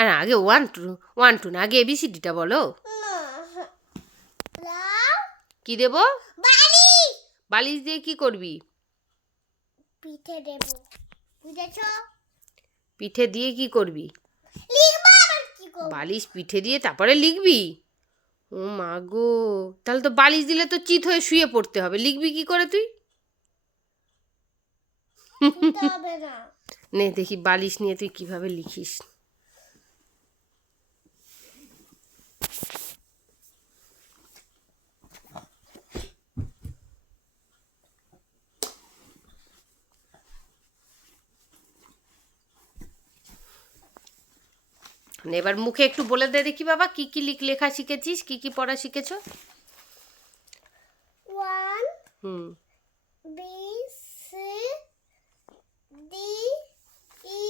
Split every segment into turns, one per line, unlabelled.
আর আগে one two one two না আগে এবিসিডিটা বলো। কি দেব? বালিশ দিয়ে কি করবি?
পিঠে দেব। বুঝেছ?
পিঠে দিয়ে কি করবি? বালিশ পিঠে দিয়ে তারপরে লিখবি? ও মা গো তাহলে তো বালিশ দিলে তো চিত হয়ে শুয়ে পড়তে হবে। লিখবি কি করে তুই?
নে
দেখি বালিশ নিয়ে তুই কীভাবে লিখিস। এবার মুখে একটু বলে দে দেখি বাবা কি কি লিখ লেখা শিখেছিস কি কি পড়া শিখেছো?
One
hmm.
B C D E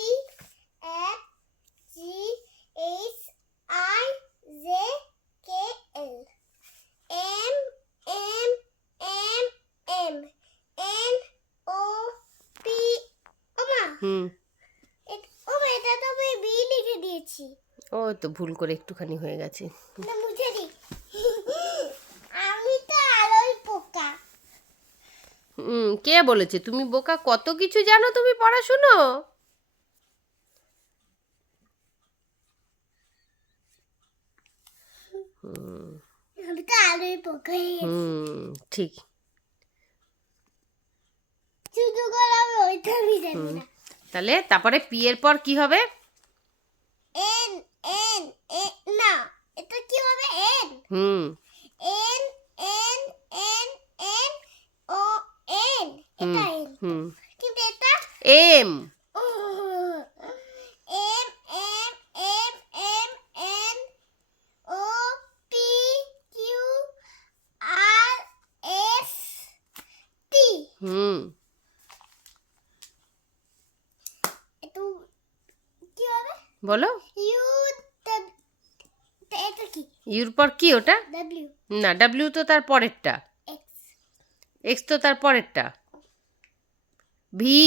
F G H I J K L M M M M N O P ওমা
হুম।
আমি বি লিখে দিয়েছি।
ও তো ভুল করে একটুখানি হয়ে গেছে।
না মুছে দি আমি তো আলোই পোকা।
হুম কে বলেছে? তুমি বোকা কত কিছু জানো তুমি পড়াশুনো?
আমি তো আলোই পোকা
হুম ঠিক।
শুধু করে আমি ওইটা আমি জানি না।
তাহলে তারপরে পি এর পর কি হবে?
এন এন না এটা কি হবে? এন
হুম।
N N N N O
N
এটা এন
হুম।
কিন্তু এটা M M M M N O P Q R S T
হুম
একটু কি হবে
বলো। ইউর পর কি ওটা? না ডাব্লিউ তো তার পরেরটা।
এক্স
তো তার পরেরটা। ভি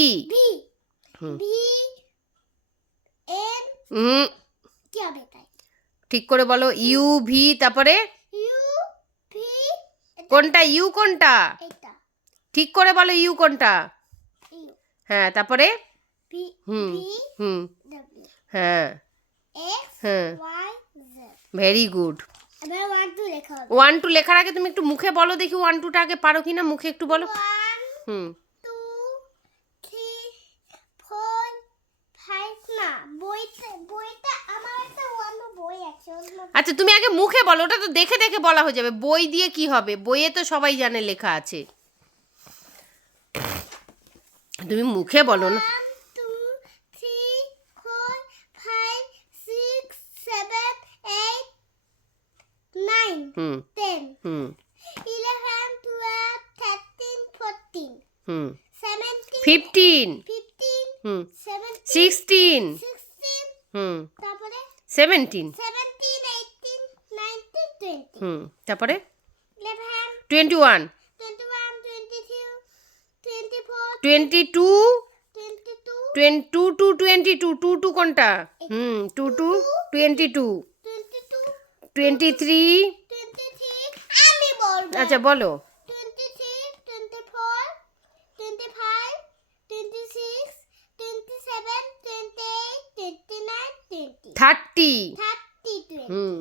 ঠিক করে বলো ইউ ভি তারপরে? কোনটা? ইউ কোনটা? ঠিক করে বলো ইউ কোনটা? হ্যাঁ তারপরে? হুম হুম। হ্যাঁ। হ্যাঁ। ভেরি গুড
ওয়ান টু
লেখার আগে তুমি একটু মুখে বলো দেখি ওয়ান টুটা আগে পারো কিনা মুখে একটু বলো। হুম।
না
আচ্ছা তুমি আগে মুখে বলো ওটা তো দেখে দেখে বলা হয়ে যাবে। বই দিয়ে কি হবে? বইয়ে তো সবাই জানে লেখা আছে। তুমি মুখে বলো না
one two three four five
six
seven
eight
nine hmm ten hmm
eleven
twelve
thirteen
fourteen
hmm.
Fifteen
hmm.
Sixteen
hmm.
তারপরে?
Seventeen hmm. তারপরে? Twenty one
twenty two
twenty two two twenty two two two কোনটা হুম। Two two
twenty two twenty three
আচ্ছা বলো
twenty three twenty four twenty five twenty six twenty seven twenty eight twenty nine
twenty
thirty thirty
hmm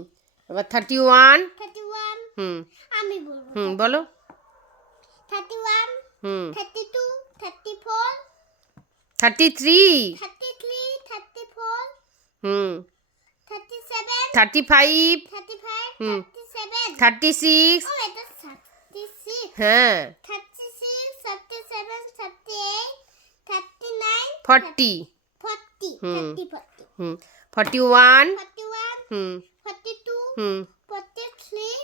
এবার thirty one
thirty one
hmm
আমি বলব
হুম বলো।
Thirty one hmm.
Thirty two
thirty four thirty three
thirty
three thirty
four hmm.
Thirty seven
thirty
five thirty
five hmm.
Thirty six thirty six
হ্যাঁ।
Thirty
six
thirty seven
thirty
eight thirty
nine
forty forty
hmm.
Forty hmm.
Forty one
hmm hmm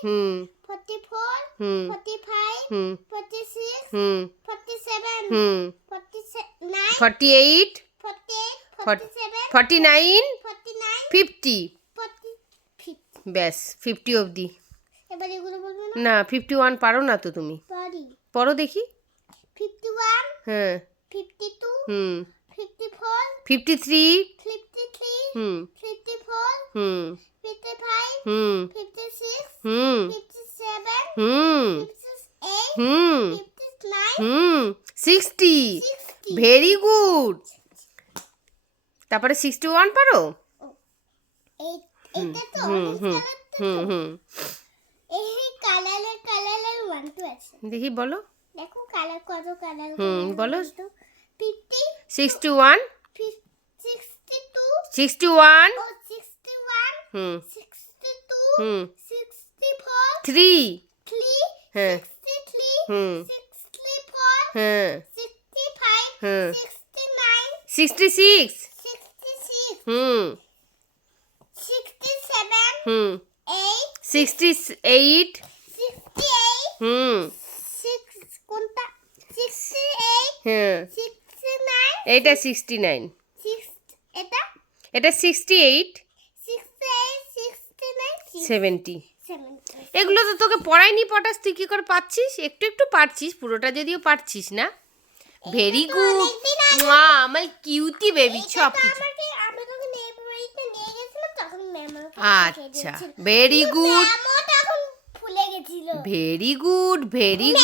hmm
hmm hmm
hmm hmm
forty eight
forty
nine fifty
ব্যাস fifty অবধি
না?
Fifty one পারো না তো তুমি।
পারি।
পড়ো দেখি।
ফিফটি ওয়ান
হ্যাঁ।
Fifty two
hmm. Fifty
four fifty
three
hmm. Fifty
four
hmm. Fifty
five
hmm. Fifty
six
hmm. Fifty
seven
hmm fifty
eight
hmm fifty
nine hmm.
Sixty
very good তারপরে sixty one পারো হুম হুম। হুম হুম দেখি বলো।
দেখো colour কত colour
হুম, বলো।
Fifty
sixty one
sixty two
sixty one
ও sixty one
hmm
sixty two
hmm
sixty four
three
three
হ্যাঁ
sixty three
hmm
sixty four
হ্যাঁ
সিক্সটি ফাইভ
হ্যাঁ
sixty nine
sixty six
sixty six
hmm
sixty seven
hmm
eight
sixty eight
sixty eight
hmm
six কোনটা sixty eight
হ্যাঁ
sixty nine
এটা sixty eight seventy এগুলো তো তোকে পড়াইনি পটাস তুই কি করে পাচ্ছিস একটু একটু পারছিস পুরোটা যদিও পারছিস না। ভেরি গুড মা আমার কিউটি বেবি সব কিছু। আচ্ছা
very good
very good very